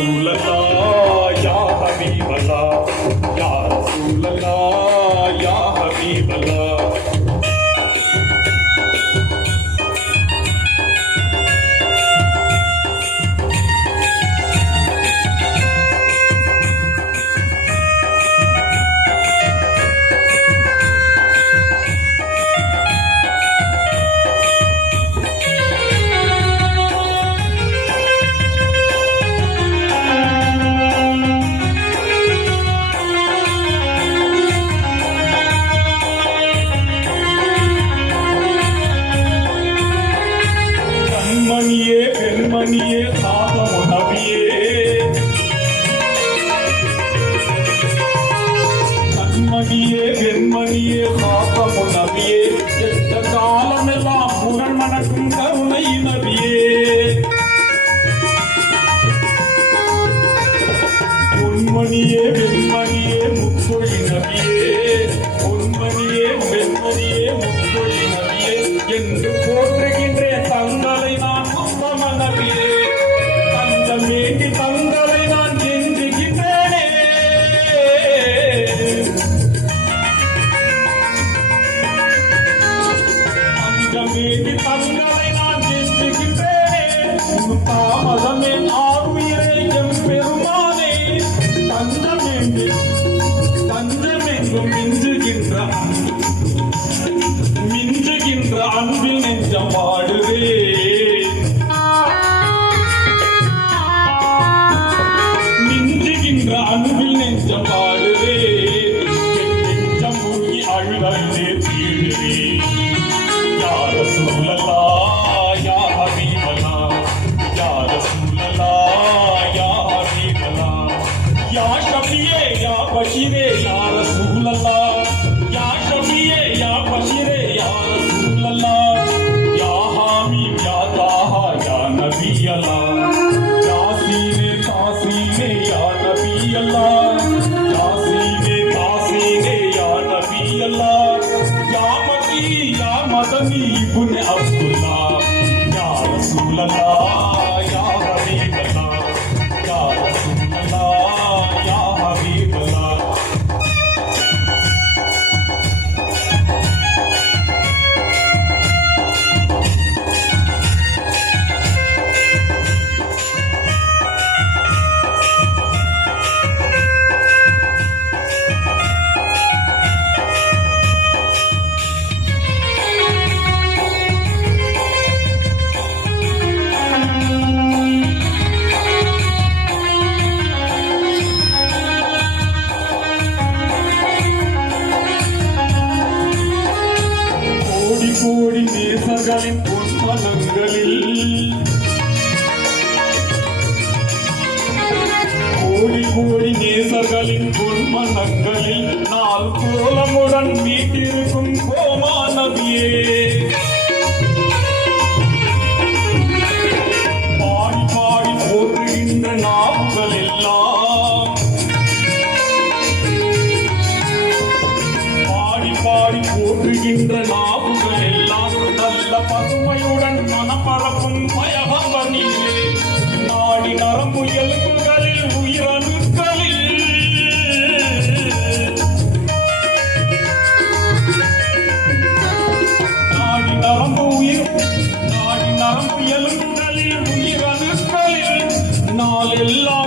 رسول الله يا حبيب الله يا رسول الله يا حبيب الله மணியே பெண்மணியே சாதமு நபியே கண்மணியே பெண்மணியே சாதமு நபியே எந்த காலமெல்லாம் புகழ் மணக்கும் கருணை நபியே பொன்மணியே பெண்மணியே முத்தொழி நபியே பொன்மணியே பெண்மணியே முத்தொழி நபியே என்று போற்றுகின்றேன் தங்களை நான் நபியே தங்கள் வேண்டி தங்களை நான் கெஞ்சுகின்றேனே தங்கள் வேண்டி தங்களை நான் கெஞ்சுகின்றேனே தாமதமே ஆறுயிரை எம் பெருமானே தஞ்சமெங்கும் மிஞ்சுகின்ற அன்பில் நெஞ்சம் வாடுவேன் அன்பில் நெஞ்சம் வாடுவேன் நெஞ்சம் மூழ்கி அழுதே தீடுவேன் யா ரசூலல்லாஹ் யா ஹபீபல்லாஹ் யா ரசூலல்லாஹ் யா ஹபீபல்லாஹ் யா ஷஃபியே யா பஷீரே யா ரசூலல்லாஹ் யா ஷஃபியே யா பஷீரே யா ரசூலல்லாஹ் யா ஹமீம் யா தாஹா யா நபியல்லாஹ் مدني ابن عبد الله يا رسول الله يا حبيب الله يا رسول الله يا حبيب الله கோடி நேசர்களின் பொன்மனங்களில் கோடி நேசர்களின் பொன்மனங்களில் நாள் கோலமுடன் மீட்டிருக்கும் கோமா நபியே பாடி பாடி போற்றுகின்ற நாவுகள் எல்லாம் பாடி போற்றுகின்ற நாவுகள் எல்லாம் நல்ல பசுமையுடன் மனப்பரப்பும் பயபவனிலே நாடி நரம்பு எலும்புகளில் உயிரணுக்களில் நாடி நரம்பு எலும்புகளில் உயிரணுக்களில் நாளெல்லாம்